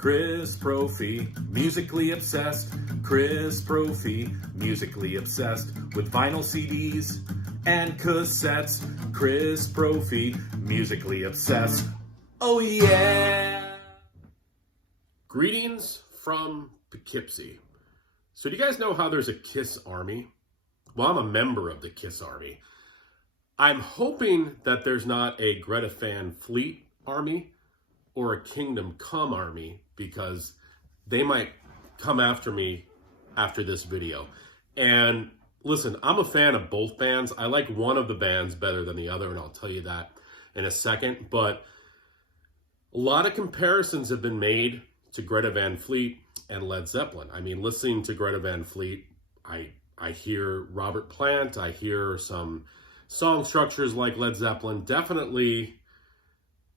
Chris Prophy, musically obsessed. Chris Prophy, musically obsessed with vinyl CDs and cassettes. Chris Prophy, musically obsessed. Oh yeah! Greetings from Poughkeepsie. So do you guys know how there's a KISS Army? Well, I'm a member of the KISS Army. I'm hoping that there's not a Greta Van Fleet Army or a Kingdom Come Army, because they might come after me after this video. And listen, I'm a fan of both bands. I like one of the bands better than the other, and I'll tell you that in a second. But a lot of comparisons have been made to Greta Van Fleet and Led Zeppelin. I mean, listening to Greta Van Fleet, I hear Robert Plant, I hear some song structures like Led Zeppelin. Definitely,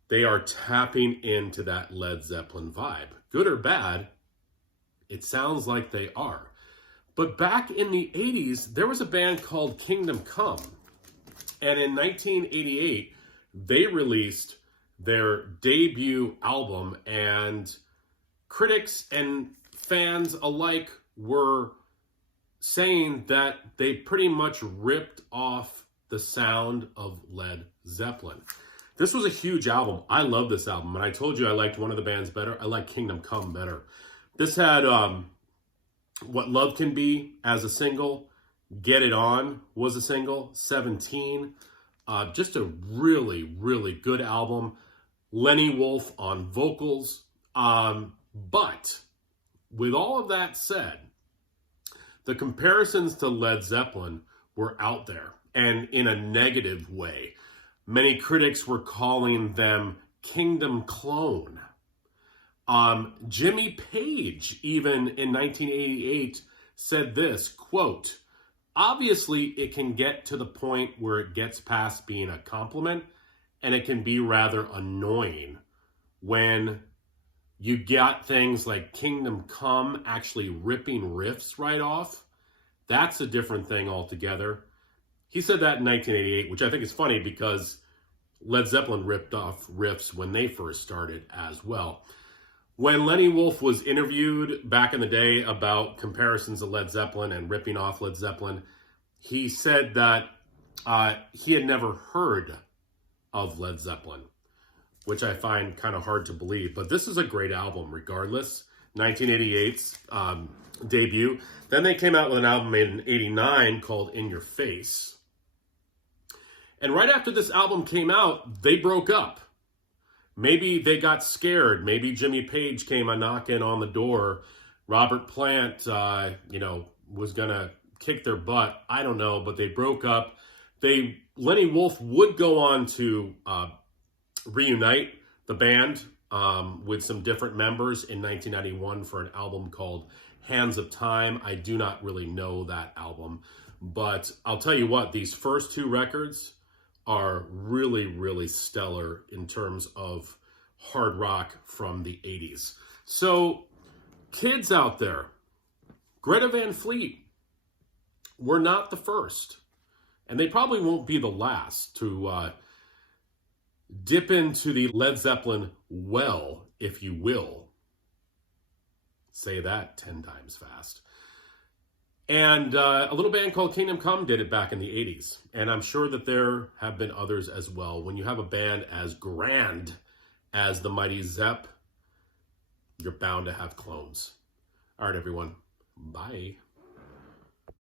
they are tapping into that Led Zeppelin vibe. Good or bad, it sounds like they are. But back in the 80s, there was a band called Kingdom Come. And in 1988, they released their debut album, and critics and fans alike were saying that they pretty much ripped off the sound of Led Zeppelin. This was a huge album. I love this album. And I told you I liked one of the bands better. I like Kingdom Come better. This had What Love Can Be as a single. Get It On was a single. 17. Just a really, really good album. Lenny Wolf on vocals. But with all of that said, the comparisons to Led Zeppelin were out there, and in a negative way. Many critics were calling them Kingdom clone. Jimmy Page, even in 1988, said this, quote, "Obviously, it can get to the point where it gets past being a compliment, and it can be rather annoying when you got things like Kingdom Come actually ripping riffs right off. That's a different thing altogether." He said that in 1988, which I think is funny because Led Zeppelin ripped off riffs when they first started as well. When Lenny Wolf was interviewed back in the day about comparisons to Led Zeppelin and ripping off Led Zeppelin, he said that he had never heard of Led Zeppelin, which I find kind of hard to believe. But this is a great album regardless. 1988's debut. Then they came out with an album in 89 called In Your Face. And right after this album came out, they broke up. Maybe they got scared. Maybe Jimmy Page came a knocking on the door. Robert Plant, was going to kick their butt. I don't know, but they broke up. Lenny Wolf would go on to reunite the band with some different members in 1991 for an album called Hands of Time. I do not really know that album, but I'll tell you what, these first two records are really, really stellar in terms of hard rock from the 80s. So, kids out there, Greta Van Fleet were not the first, and they probably won't be the last to dip into the Led Zeppelin well, if you will. Say that 10 times fast. And a little band called Kingdom Come did it back in the 80s. And I'm sure that there have been others as well. When you have a band as grand as the Mighty Zepp, you're bound to have clones. All right, everyone. Bye.